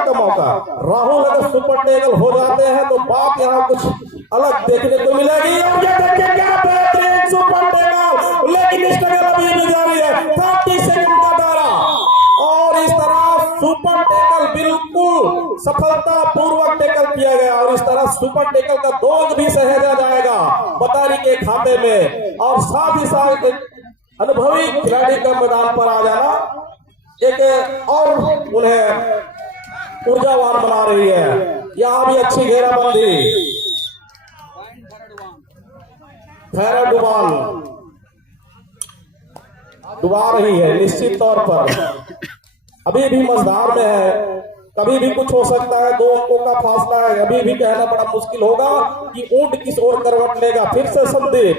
Tackle का मौका। राहुल अगर सुपर टेकल हो जाते हैं तो बात यहाँ कुछ अलग देखने को मिलेगी। और ये देखिए क्या बेहतरीन सुपर टेकल, लेकिन इस टेकल अभी भी जारी है, 30 सेकंड का दायरा। और इस तरह सुपर टेकल बिल्कुल सफलता पूर्वक टेकल किया गया और इस तरह सुपर टेकल का दोग भी सहेजा जाएगा बतारी के खाते में। और साथ ही साथ अनुभवी खिलाड़ी का मैदान पर आ जाना एक और उन्हें ऊर्जावान बना रही है। यहाँ भी अच्छी घेराबंदी, खैरा डुबा रही है निश्चित तौर पर, अभी भी मझधार में है, कभी भी कुछ हो सकता है। 2 अंकों का फासला है, अभी भी कहना बड़ा मुश्किल होगा कि ऊंट किस ओर करवट लेगा। फिर से संदीप,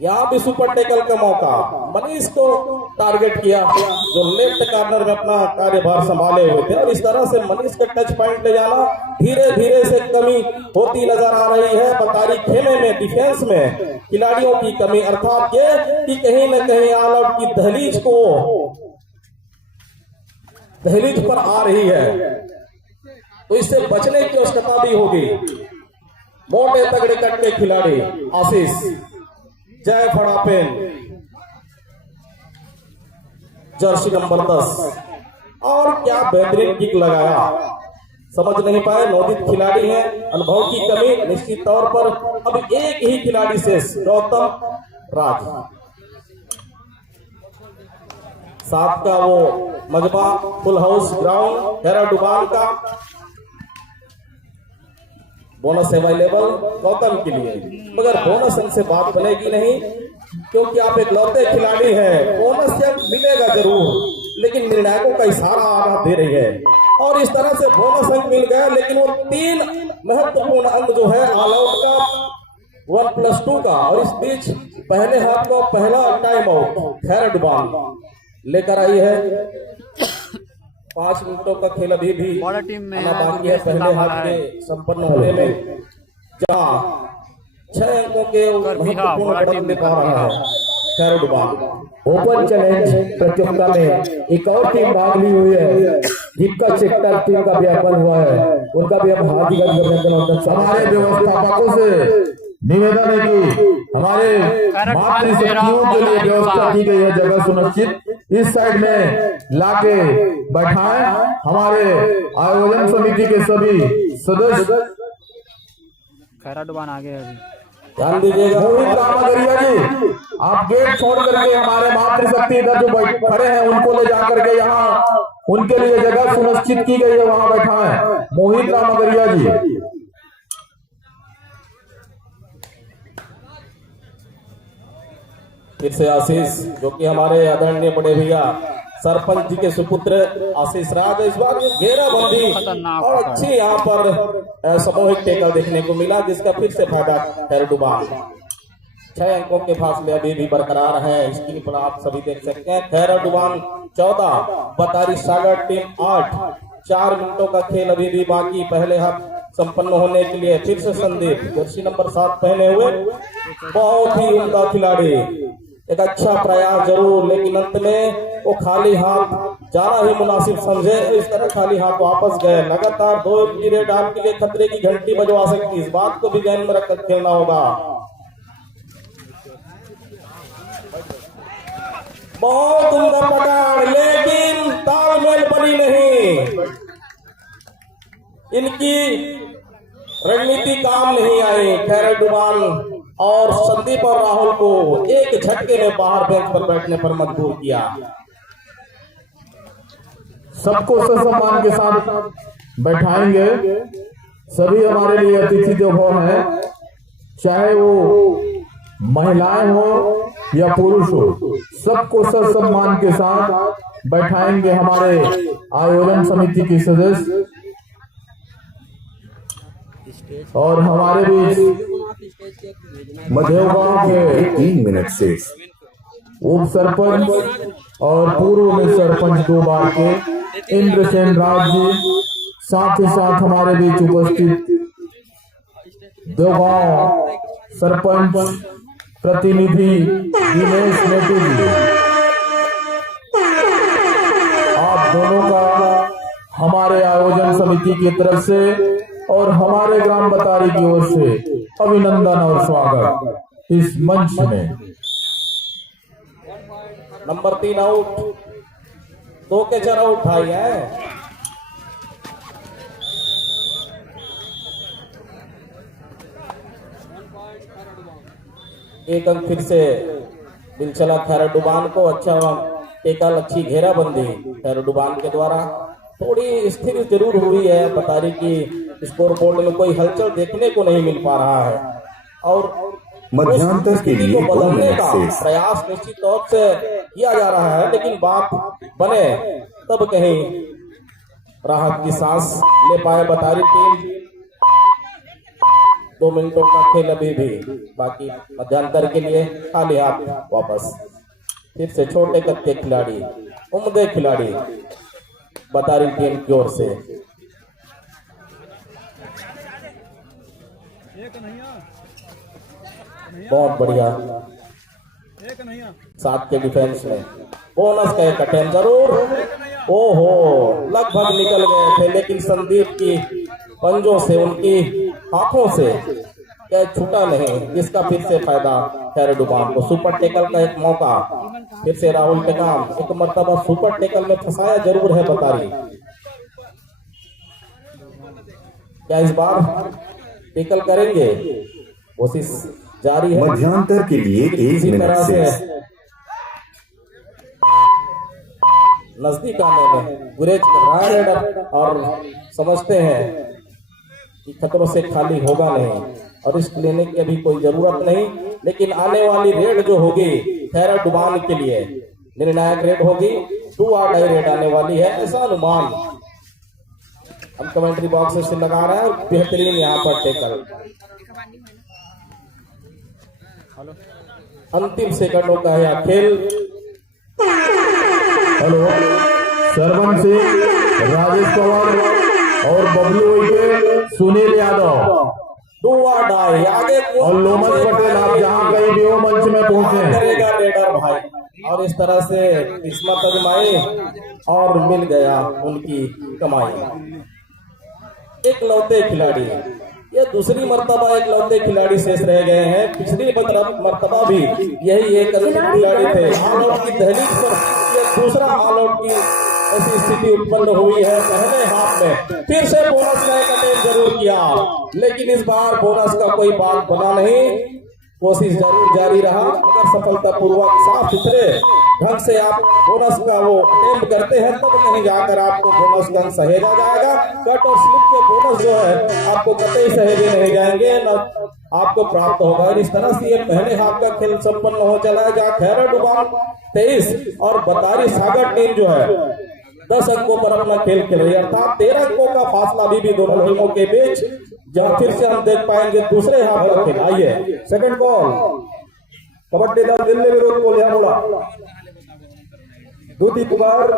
यहाँ भी सुपर टेकल का मौका, मनीष को टारगेट किया जो लेफ्ट कॉर्नर में अपना कार्यभार संभाले हुए थे। और इस तरह से मनीष का टच पॉइंट ले जाना धीरे धीरे से कमी होती नजर आ रही है बतारी खेमे में। डिफेंस में खिलाड़ियों की कमी, अर्थात ये कि कहीं न कहीं ऑल आउट की दहलीज पर आ रही है, तो इससे बचने की आवश्यकता भी होगी। मोटे तगड़े कट के खिलाड़ी आशीष, जय फड़ापेन, जर्सी नंबर 10, और क्या बेहतरीन किक लगाया, समझ नहीं पाए। नवोदित खिलाड़ी हैं, अनुभव की कमी निश्चित तौर पर। अब एक ही खिलाड़ी शेष, गौतम राज, साथ का वो मजबा फुल हाउस ग्राउंड खैरा डुबान का बोनस अवेलेबल गौतम के लिए, मगर बोनस से बात बनेगी नहीं क्योंकि आप एक लौते खिलाड़ी हैं। बोनस मिलेगा जरूर, लेकिन निर्णायकों का इशारा आवाज दे रही है। और इस तरह से बोनस अंक मिल गया, लेकिन वो 3 महत्वपूर्ण अंक जो है ऑल आउट का, 1+2 का, और इस बीच पहले हाथ का पहला टाइम आउट खैरा डुबान लेकर आई है। 5 मिनटों का खेल अभी भी टीम में बाकी है पहले हाथ के संपन्न होने में, जहां 6 अंकों के महत्वपूर्ण बढ़त ले पा रहा है खैरा डुबान। ओपन चैलेंज प्रतियोगिता में एक और टीम भाग ली हुई है, जिसका सेक्टर टीम का व्यापन हुआ है, उनका भी हम हार्दिक अभिनंदन। हमारे व्यवस्थापकों से निवेदन है कि हमारे मातृशक्तियों के लिए व्यवस्था की गई है, जगह सुनिश्चित इस साइड में लाके बैठाएं। हमारे आयोजन समिति के सभी सदस्य खैरा डुबान आगे है, ध्यान दीजिएगा। मोहित रामागरिया जी, आप गेट छोड़ करके हमारे मातृशक्ति इधर जो खड़े हैं उनको ले जाकर के यहाँ उनके लिए जगह सुनिश्चित की गई है, वहां बैठाएं। मोहित रामागरिया जी, फिर से आशीष, जो कि हमारे आदरणीय बड़े भैया सरपंच जी के सुपुत्र आशीष राज, इस बार घेराबंदी और अच्छी यहाँ पर सामूहिक टेकल देखने को मिला, जिसका फिर से फायदा खैरा डुबान। 6 अंकों के फासले अभी भी बरकरार है, स्क्रीन पर आप सभी देख सकते हैं। खैरा डुबान 14, बतारी सागर टीम 8। 4 मिनटों का खेल अभी भी बाकी, पहले हाथ संपन्न होने के लिए। फिर से संदीप, जर्सी नंबर 7 पहने हुए, बहुत ही उम्दा खिलाड़ी, एक अच्छा प्रयास जरूर, लेकिन अंत में वो खाली हाथ जाना ही मुनासिब समझे, इस तरह खाली हाथ वापस गए। लगातार 2 पीरियड आपके लिए खतरे की घंटी बजवा सकती, इस बात को भी ध्यान में रखकर खेलना होगा। बहुत उम्दा पकड़, लेकिन तालमेल बनी नहीं, इनकी रणनीति काम नहीं आई। खैरा डुबान और संदीप और राहुल को एक झटके में बाहर बेंच पर बैठने पर मजबूर किया। सबको सम्मान के साथ बैठाएंगे। सभी हमारे लिए अतिथि देवो हैं, चाहे वो महिलाएं हो या पुरुष हो, सबको सम्मान के साथ बैठाएंगे हमारे आयोजन समिति के सदस्य। और हमारे बीच मधेवगांव के 3 मिनट से उप सरपंच और पूर्व में सरपंच 2 बार के इंद्रसेन राज जी, साथ ही साथ हमारे बीच उपस्थित देवगांव सरपंच प्रतिनिधि दिनेश नेटी जी। दोनों का हमारे आयोजन समिति की तरफ से और हमारे ग्राम बतारी की ओर से अभिनंदन और स्वागत इस मंच में। नंबर 3 आउट, 2 के 4 आउट भाई है। एक अंक फिर से मिल चला खैरा डुबान को। अच्छा टेकल, अच्छी घेराबंदी खैरा डुबान के द्वारा। थोड़ी स्थिर जरूर हुई है बतारी की स्कोर बोर्ड में, कोई हलचल देखने को नहीं मिल पा रहा है और मध्यांतर के लिए को बदलने का प्रयास निश्चित तौर से किया जा रहा है, लेकिन बात बने तब कहीं राहत की सांस ले पाए बतारी टीम। 2 मिनटों का खेल अभी भी बाकी, मध्यांतर के लिए खाली हाथ वापस। फिर से छोटे कद के खिलाड़ी, उम्दे खिलाड़ी बतारी टीम की ओर से। बहुत बढ़िया 7 के डिफेंस में बोनस का एक अटेम्प्ट जरूर। ओहो, लगभग निकल गए थे, लेकिन संदीप की पंजों से, उनकी हाथों से कैच छूटा नहीं, जिसका फिर से फायदा खैरा डुबान को। सुपर टेकल का एक मौका, फिर से राहुल टेकाम एक मर्तबा सुपर टेकल में फंसाया जरूर है बतारी। क्या इस बार टेकल करेंगे? कोशिश जारी है। मध्यांतर के लिए 1 मिनट से नजदीक आने में गुरेज कर रहा है रेडर और समझते हैं कि खतरों से खाली होगा नहीं और रिस्क लेने की अभी कोई जरूरत नहीं। लेकिन आने वाली रेड जो होगी खैरा डुबान के लिए निर्णायक रेड होगी, 2 और डाई रेड आने वाली है, ऐसा अनुमान हम कमेंट्री बॉक्स से लगा रहे हैं। और बेहतरीन यहाँ पर टेकल, अंतिम सेकंडों का यह खेल। हेलो, सरवन सिंह, राजेश पवार और बबलू के सुनील यादव, 2 और डाई आगे और लोमस पटेल, आप जहां कहीं भी हो मंच में पहुंचे। करेगा रेडर भाई, और इस तरह से किस्मत आजमाई और मिल गया उनकी कमाई। एक लौते खिलाड़ी, ये दूसरी मर्तबा एक लौते खिलाड़ी शेष रह गए हैं। पिछली मर्तबा भी यही एक खिलाड़ी थे। ऑल आउट की दहलीज पर ये दूसरा ऑल आउट की ऐसी स्थिति उत्पन्न हुई है। पहले हाफ में फिर से बोनस का एक अटेम्प्ट जरूर किया, लेकिन इस बार बोनस का कोई बात बना नहीं। कोशिश जरूर जारी रहा, मगर सफलतापूर्वक साफ सुथरे ढंग से आप बोनस का वो अटेम्प्ट करते हैं, तब कहीं जाकर आपको बोनस का सहेजा जाएगा। कट और स्लिप के बोनस जो है आपको कतई सहेजे नहीं जाएंगे, न आपको प्राप्त होगा। इस तरह से ये पहले हाफ का खेल संपन्न हो चला है, जहाँ खैरा डुबान 23 और बतारी सागर टीम जो है 10 अंकों पर अपना खेल खेल रही है, अर्थात 13 अंकों का फासला भी दोनों टीमों के बीच, जहां फिर से हम देख पाएंगे दूसरे हाफ का खेल। आइए सेकंड बॉल, कबड्डी दल दिल्ली विरुद्ध कोल्हापुरा। दूती पुकार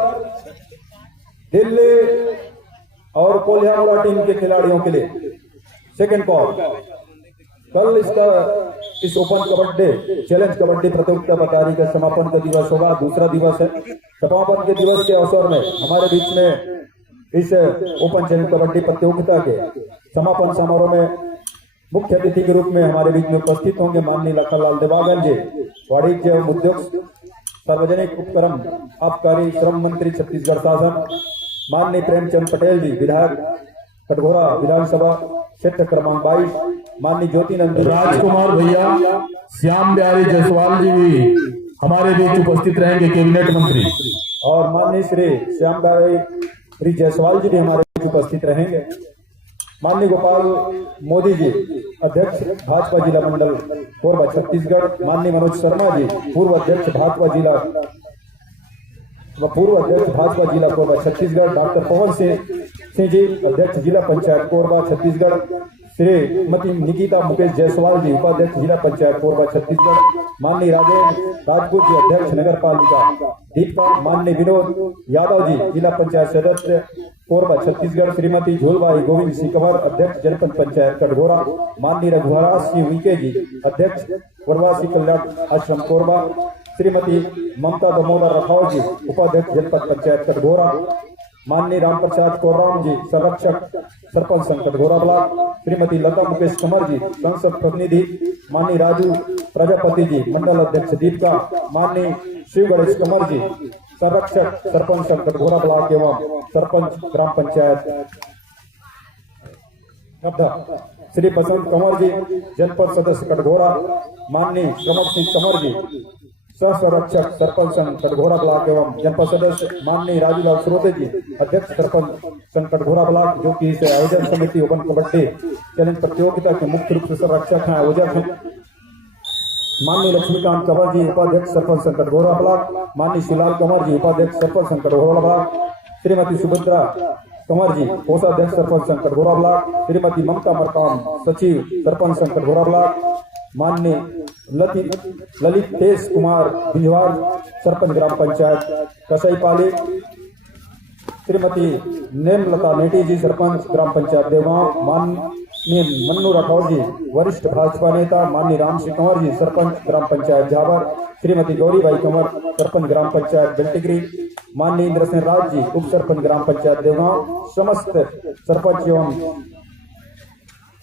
दिल्ली और कोल्हापुरा टीम के खिलाड़ियों के लिए। सेकंड कॉल, कल इस ओपन कबड्डी चैलेंज कबड्डी प्रतियोगिता बतारी का समापन का दिवस होगा, दूसरा दिवस है। समापन के दिवस के अवसर में हमारे बीच में इस ओपन चैलेंज कबड्डी प्रतियोगिता के समापन समारोह में मुख्य अतिथि के रूप में हमारे बीच में उपस्थित होंगे माननीय लखनलाल देवागन जी, वाणिज्य एवं उद्योग सार्वजनिक उपक्रम आबकारी श्रम मंत्री छत्तीसगढ़ शासन, माननीय प्रेमचंद पटेल जी, विधायक कटघोरा विधानसभा क्षेत्र क्रमांक 22, माननीय ज्योतिनंदन राजकुमार भैया, श्याम बिहारी जायसवाल जी भी हमारे बीच उपस्थित रहेंगे, कैबिनेट मंत्री, और माननीय श्री श्याम बिहारी जायसवाल जी भी हमारे बीच उपस्थित रहेंगे। माननीय गोपाल मोदी जी, अध्यक्ष भाजपा जिला मंडल कोरबा छत्तीसगढ़, माननीय मनोज शर्मा जी, पूर्व अध्यक्ष भाजपा जिला कोरबा छत्तीसगढ़, डॉक्टर पवन सिंह जी, अध्यक्ष जिला पंचायत कोरबा छत्तीसगढ़, श्रीमती निकिता मुकेश जायसवाल जी, उपाध्यक्ष जिला पंचायत कोरबा छत्तीसगढ़, माननीय राजेंद्र राजपूत जी, अध्यक्ष नगर पालिका दीपक, माननीय विनोद यादव जी, जिला पंचायत सदस्य कोरबा छत्तीसगढ़, श्रीमती झोलबाई गोविंद सिंह कंवर, अध्यक्ष जनपद पंचायत कटघोरा, माननीय रघुवराज सिंह उइके जी, अध्यक्ष वनवासी कल्याण आश्रम कोरबा, श्रीमती ममता दामोदर राठौर जी, उपाध्यक्ष जनपद पंचायत कटघोरा, माननीय राम प्रसाद कोराम जी संरक्षक सरपंच संकट घोरा ब्लॉक, श्रीमती लता मुकेश कुमार जी संसद प्रतिनिधि, माननीय राजू प्रजापति जी मंडल अध्यक्ष दीपका, माननीय शिव गणेश कुमार जी संरक्षक सरपंच संकट घोरा ब्लॉक एवं सरपंच ग्राम पंचायत कब्धा, श्री बसंत कंवर जी जनपद सदस्य कटघोरा, माननीय कमल सिंह कंवर जी सह संरक्षक सरपंच संघ कटघोरा ब्लॉक एवं जनपद सदस्य, माननीय राजूलाल श्रोते जी अध्यक्ष सरपंच संघ कटघोरा ब्लॉक, जो कि इस आयोजन समिति ओपन कबड्डी चैलेंज प्रतियोगिता के मुख्य रूप से संरक्षक हैं, आयोजक हैं। माननीय लक्ष्मीकांत कंवर जी उपाध्यक्ष सरपंच संघ कटघोरा ब्लॉक, माननीय शिवलाल कंवर जी उपाध्यक्ष सरपंच संघ कटघोरा ब्लॉक, श्रीमती सुभद्रा कंवर जी कोषाध्यक्ष सरपंच संघ कटघोरा ब्लॉक, श्रीमती ममता मरकाम सचिव सरपंच संघ कटघोरा ब्लॉक, माननीय ललित तेज कुमार बिजवार सरपंच ग्राम पंचायत कसाईपाली, श्रीमती नेमलता नेटी जी सरपंच ग्राम पंचायत देवगांव, माननीय मन्नू राठौर जी वरिष्ठ भाजपा नेता, माननीय राम सिंह कंवर जी सरपंच ग्राम पंचायत झाबर, श्रीमती गौरीबाई कंवर सरपंच ग्राम पंचायत बेल्टिगिरी, माननीय इंद्र सिंह राज जी उप सरपंच ग्राम पंचायत देवगांव, समस्त सरपंच एवं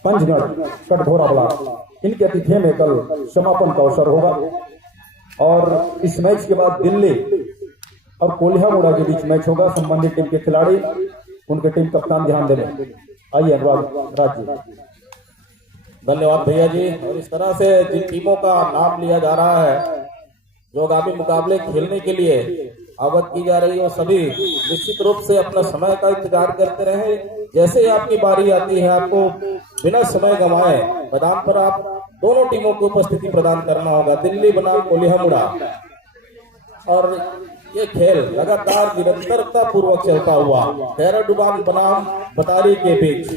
पंचगण कटघोरा ब्लॉक, इनके अतिथि में कल समापन का अवसर होगा। और इस मैच के बाद दिल्ली और कोल्हामुड़ा के बीच मैच होगा। संबंधित टीम के खिलाड़ी उनके टीम कप्तान ध्यान देने। आइए अनुराग राज जी। धन्यवाद भैया जी। और इस तरह से जिन टीमों का नाम लिया जा रहा है जो आगामी मुकाबले खेलने के लिए अवगत की जा रही है, वो सभी निश्चित रूप से अपना समय का इंतजार करते रहे। जैसे ही आपकी बारी आती है, आपको बिना समय गंवाए मैदान पर आप दोनों टीमों को उपस्थिति प्रदान करना होगा। दिल्ली बनाम कोल्हामुड़ा, और ये खेल लगातार निरंतरता पूर्वक चलता हुआ खैराडुबान बनाम बतारी के बीच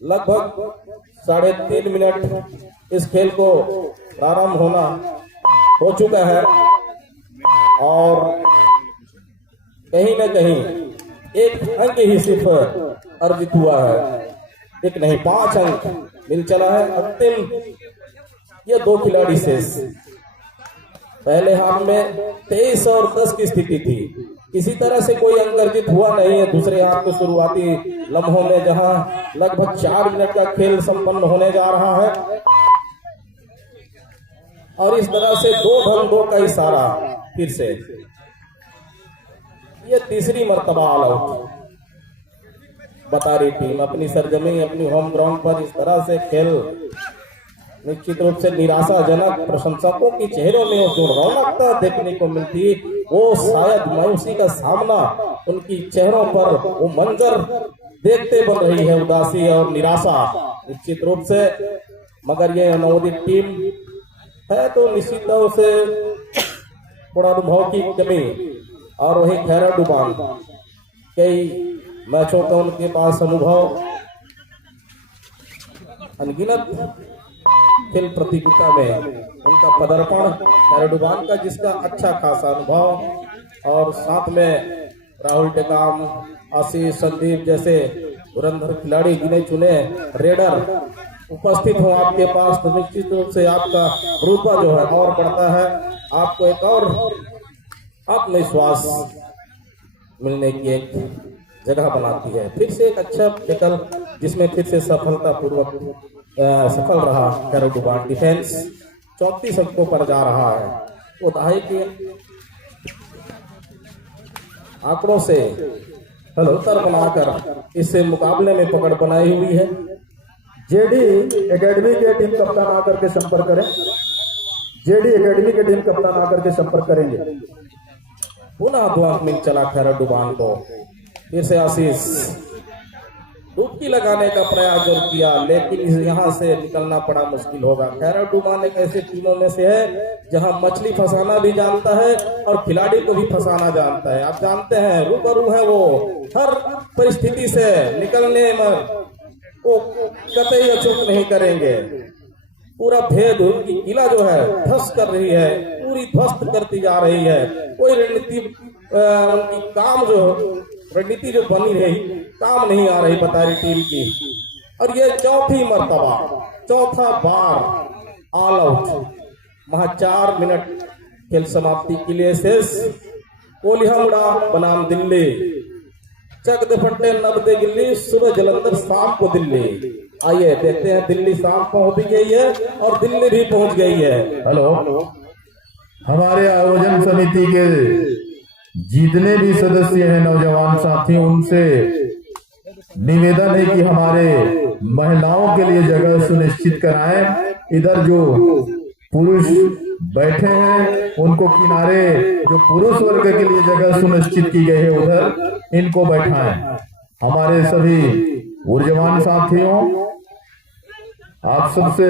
लगभग 3.5 मिनट इस खेल को प्रारंभ होना हो चुका है, और कहीं न कहीं एक अंक ही सिर्फ अर्जित हुआ है, एक नहीं 5 अंक मिल चला है। अंतिम ये 2 खिलाड़ी शेष। पहले हाफ में 23 और 10 की स्थिति थी, किसी तरह से कोई अंक अर्जित हुआ नहीं है। दूसरे हाफ के शुरुआती लम्हों में जहां लगभग 4 मिनट का खेल संपन्न होने जा रहा है, और इस तरह से 2-2 का इशारा फिर से ये तीसरी मर्तबा ऑल आउट। बतारी टीम अपनी सरजमी अपनी होम ग्राउंड पर इस तरह से खेल निश्चित रूप से निराशाजनक। प्रशंसकों के चेहरों में जो रौनकता देखने को मिलती, वो शायद मायूसी का सामना उनकी चेहरों पर वो मंजर देखते बन रही है, उदासी और निराशा निश्चित रूप से। मगर ये नवोदित टीम है तो निश्चित रूप से थोड़ा अनुभव की कमी, और वही खैराडुबान कई मैचों का उनके पास अनुभव, अनगिनत खेल प्रतियोगिता में उनका पदार्पण खैराडुबान का, जिसका अच्छा खासा अनुभव, और साथ में राहुल टेकाम, आशीष, संदीप जैसे धुरंधर खिलाड़ी गिने चुने रेडर उपस्थित हो आपके पास, तो निश्चित रूप से आपका रुतबा जो है और बढ़ता है, आपको एक और आत्मविश्वास मिलने की एक जगह बनाती है। फिर से एक अच्छा टैकल जिसमें फिर से सफलतापूर्वक सफल रहा खैराडुबान डिफेंस। 34 अंकों पर जा रहा है। वो दहाई के आंकड़ों से उत्तर बनाकर इस मुकाबले में पकड़ बनाई हुई है। जेडी एकेडमी के टीम कप्तान आकर के संपर्क करें। जेडी एकेडमी के टीम कप्तान आकर के संपर्क करेंगे। पुनः 2 अंक मिल चला खैराडुबान को। फिर से आशीष डुबकी लगाने का प्रयास जरूर किया, लेकिन यहाँ से निकलना बड़ा मुश्किल होगा। खैराडुबान एक ऐसे टीमों में से है जहां मछली फंसाना भी जानता है और खिलाड़ी को भी फंसाना जानता है। आप जानते हैं रूबरू है वो, हर परिस्थिति से निकलने में वो कतई अचूक नहीं करेंगे। पूरा भेद उनकी किला जो है ध्वस्त कर रही है, पूरी ध्वस्त करती जा रही है। कोई रणनीति उनकी काम जो रणनीति जो बनी रही काम नहीं आ रही बतारी टीम की। और ये चौथी मर्तबा, चौथा बार ऑल आउट। वहां 4 मिनट खेल समाप्ति के लिए शेष। कोल्हामुड़ा बनाम दिल्ली चक दे फट्टे नब दे गिल्ली, सुबह जलंधर शाम को दिल्ली। आइए देखते हैं, दिल्ली शाम पहुंच भी गई है और दिल्ली भी पहुंच गई है। हेलो, हमारे आयोजन समिति के जितने भी सदस्य हैं नौजवान साथी, उनसे निवेदन है कि हमारे महिलाओं के लिए जगह सुनिश्चित कराएं। इधर जो पुरुष बैठे हैं उनको किनारे, जो पुरुष वर्ग के लिए जगह सुनिश्चित की गई है उधर इनको बैठाएं। हमारे सभी ऊर्जवान साथियों, आप सबसे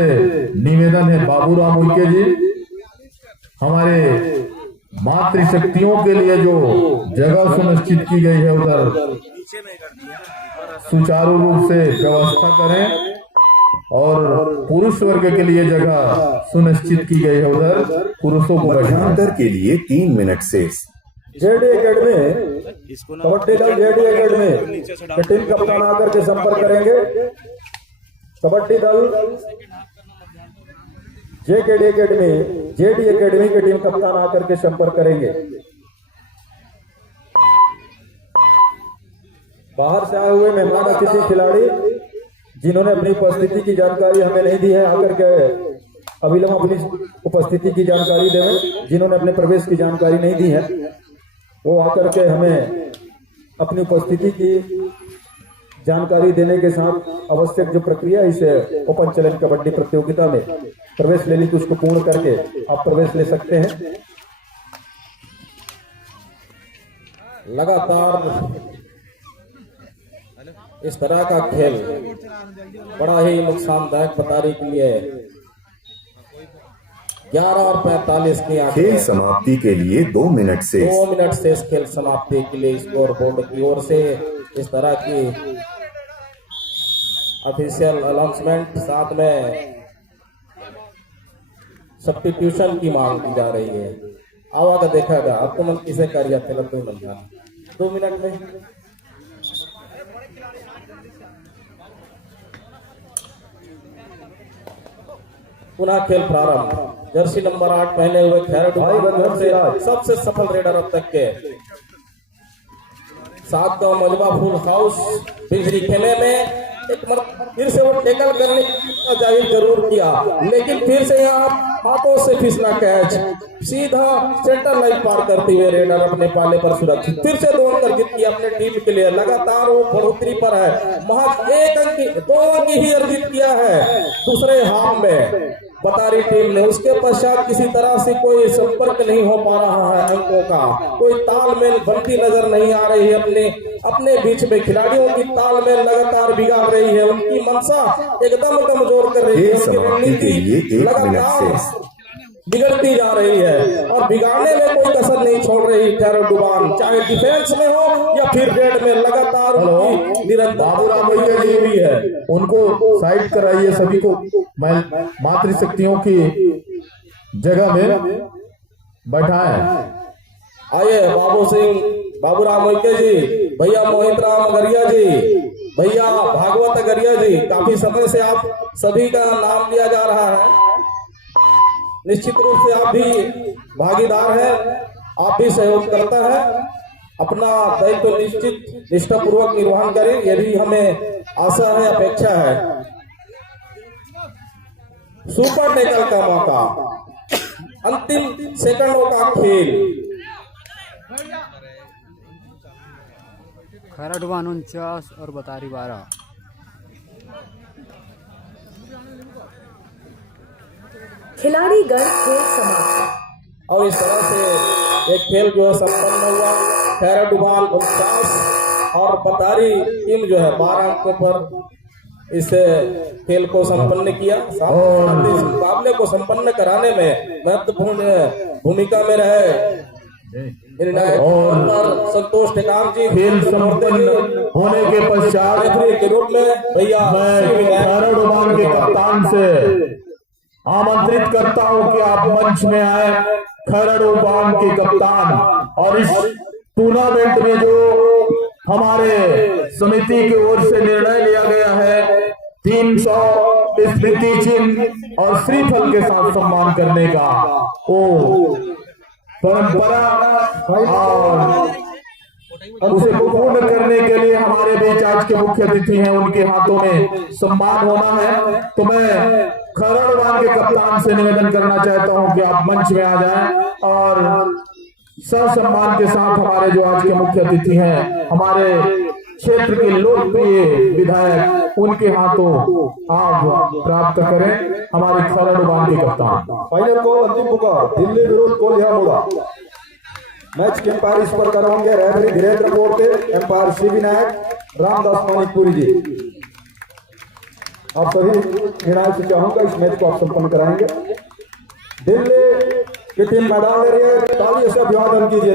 निवेदन है, बाबूराम उइके जी, हमारे मातृशक्तियों के लिए जो जगह सुनिश्चित की गई है उधर सुचारू रूप से व्यवस्था करें और पुरुष वर्ग के लिए जगह सुनिश्चित की गई है उधर पुरुषों को बैठाएं। मध्यांतर के लिए 3 मिनट शेष। जेडी एकेडमी, कबड्डी दल जेडी एकेडमी के टीम कप्तान आकर के संपर्क करेंगे। कबड्डी दल जेडी एकेडमी के टीम कप्तान आकर के संपर्क करेंगे। बाहर से आए हुए मेहमान अतिथि खिलाड़ी जिन्होंने अपनी उपस्थिति की जानकारी हमें नहीं दी है, आकर के अविलंब अपनी उपस्थिति की जानकारी देवें। जिन्होंने अपने प्रवेश की जानकारी नहीं दी है वो आकर के हमें अपनी उपस्थिति की जानकारी देने के साथ आवश्यक जो प्रक्रिया इसे ओपन चैलेंज कबड्डी प्रतियोगिता में प्रवेश लेने की उसको पूर्ण करके आप प्रवेश ले सकते हैं। लगातार इस तरह का खेल बड़ा ही नुकसानदायक पतारी के लिए 11 और 45 की आंखें। खेल समाप्ति के लिए 2 मिनट शेष। 2 मिनट शेष खेल समाप्ति के लिए स्कोर बोर्ड की ओर से इस तरह की ऑफिशियल अनाउंसमेंट, साथ में सब्स्टिट्यूशन की मांग की जा रही है। आवाज देखेगा अब तो मन किसे कार्य 2 मिनट में पुनः खेल प्रारंभ। जर्सी नंबर 8 पहने हुए खैरडू भाई बंधन से सबसे सफल रेडर अब तक के 7 का मजबा फुल हाउस बिजली खेमे में एक फिर से वो टेकल करने का जाहिर जरूर किया, लेकिन फिर से यहाँ हाथों से फिसला कैच सीधा सेंटर लाइन पार करते हुए रेडर अपने पाले पर सुरक्षित फिर से 2 अंक जीत की अपने टीम के लिए। लगातार वो बढ़ोतरी पर है, महज 2 अंक ही अर्जित किया है दूसरे हाफ में बतारी टीम ने। उसके पश्चात किसी तरह से कोई संपर्क नहीं हो पा रहा है, अंकों का कोई तालमेल बनती नजर नहीं आ रही है। अपने बीच में खिलाड़ियों की तालमेल लगातार बिगाड़ रही है, उनकी मंशा एकदम कमजोर कर रही है, उनकी रणनीति लगातार बिगड़ती जा रही है और बिगाड़ने में कोई कसर नहीं छोड़ रही खैरडू डुबान, चाहे डिफेंस में हो या फिर रेड में। लगातार बाबूराम भैया जी भी है, उनको साइड कराइए, सभी को मातृशक्तियों की जगह में बैठाएं। आइए बाबूराम मोइके जी, भैया मोहित राम अगरिया जी, भैया भागवत अगरिया जी, काफी समय से आप सभी का नाम लिया जा रहा है। निश्चित रूप से आप भी भागीदार हैं, आप भी सहयोग करता है, अपना दायित्व निश्चित निष्ठापूर्वक निर्वहन करें, यही हमें आशा है, अपेक्षा है। सुपर टैकल का मौका, अंतिम सेकंडों का खेल। खैरडू 49 और बतारी 12। खिलाड़ी गण खेल समाप्त। और इस तरह से एक खेल जो है संपन्न हुआ। खैरडू 49 और बतारी टीम जो है 12 अंकों पर इस खेल को संपन्न किया। साथ इस मुकाबले को संपन्न कराने में महत्वपूर्ण भूमिका में रहे और संतोष टेकाम जी। खेल संपन्न होने के पश्चात के रूप में भैया मैं खैरडू के कप्तान से आमंत्रित करता हूं कि आप मंच में आए। खैरडू के कप्तान और इस टूर्नामेंट में जो हमारे समिति की ओर से निर्णय लिया गया है 300 स्मृति चिन्ह और श्रीफल के साथ सम्मान करने का, वो परंपरा और उसे पूर्ण करने के लिए हमारे बीच आज के मुख्य अतिथि हैं, उनके हाथों में सम्मान होना है। तो मैं खरड़वान के कप्तान से निवेदन करना चाहता हूं कि आप मंच में आ जाएं और सम्मान के साथ हमारे जो आज के मुख्य अतिथि हैं, हमारे क्षेत्र के लोकप्रिय विधायक, उनके हाथों आप प्राप्त करें हमारे खरड़वान के कप्तान। फाइनल कॉल अंतिम पुकार, दिल्ली विरुद्ध कोल्हापुर। मैच के एम्पायर इस पर करवाएंगे रेफरी धीरेन्द्र पोर्ते, एम्पायर शिव विनायक, रामदास मानिकपुरी जी। आप सभी निर्णायक से चाहूंगा इस मैच को आप संपन्न कराएंगे। दिल्ली की टीम मैदान ले रही है, तालियों से अभिवादन कीजिए।